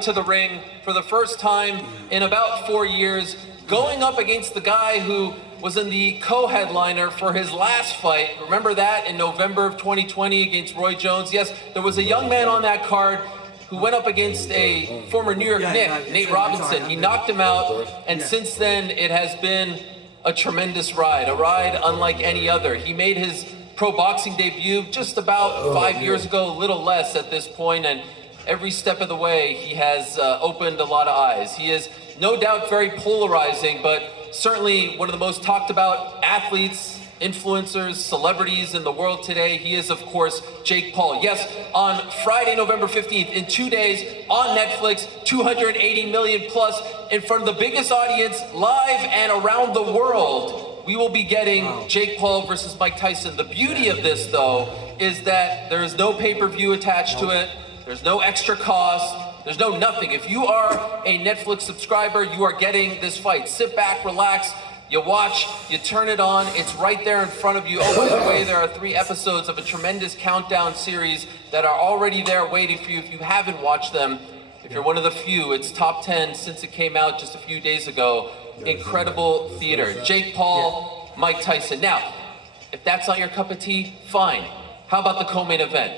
to the ring for the first time in about 4 years, going up against the guy who was in the co-headliner for his last fight. Remember that in November of 2020 against Roy Jones? Yes, there was a young man on that card who went up against a former New York Knick, Nate Robinson. He knocked him out, and since then it has been a tremendous ride, a ride unlike any other. He made his pro boxing debut just about 5 years ago, a little less at this point, and every step of the way he has opened a lot of eyes. He is no doubt very polarizing, but certainly one of the most talked about athletes, influencers, celebrities in the world today. He is, of course, Jake Paul. Yes, on Friday, November 15th, in 2 days, on Netflix, 280 million plus, in front of the biggest audience, live and around the world, we will be getting Jake Paul versus Mike Tyson. The beauty of this, though, is that there is no pay-per-view attached to it. There's no extra cost. There's no nothing. If you are a Netflix subscriber, you are getting this fight. Sit back, relax. You watch, you turn it on, it's right there in front of you. Oh, by the way, there are 3 episodes of a tremendous countdown series that are already there waiting for you if you haven't watched them. If you're one of the few, it's top 10 since it came out just a few days ago. Incredible theater. Jake Paul, Mike Tyson. Now, if that's not your cup of tea, fine. How about the co-main event?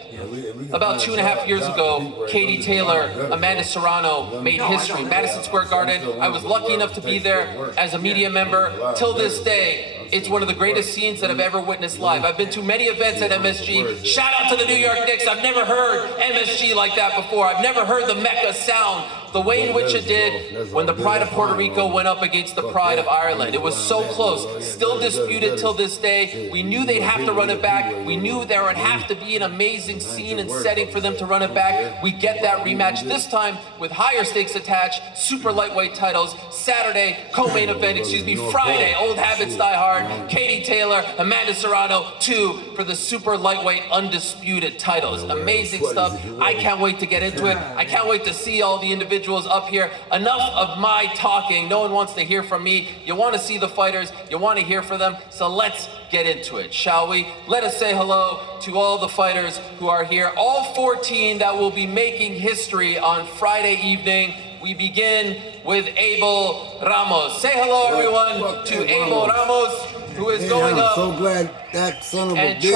About 2.5 years ago, Katie Taylor, Amanda Serrano made history. Madison Square Garden. I was lucky enough to be there as a media member. Till this day, it's one of the greatest scenes that I've ever witnessed live. I've been to many events at MSG. Shout out to the New York Knicks. I've never heard MSG like that before. I've never heard the Mecca sound the way in which it did when the Pride of Puerto Rico went up against the Pride of Ireland. It was so close, still disputed till this day. We knew they'd have to run it back. We knew there would have to be an amazing scene and setting for them to run it back. We get that rematch this time with higher stakes attached, super lightweight titles. Saturday, co-main event, Friday, old habits die hard. Katie Taylor, Amanda Serrano, 2 for the super lightweight undisputed titles. Amazing stuff. I can't wait to get into it. I can't wait to see all the individuals up here. Enough of my talking. No one wants to hear from me. You want to see the fighters. You want to hear from them. So let's get into it, shall we? Let us say hello to all the fighters who are here. All 14 that will be making history on Friday evening. We begin with Abel Ramos. Say hello, everyone, to Abel Ramos, who is going up. I'm so glad that son of a bitch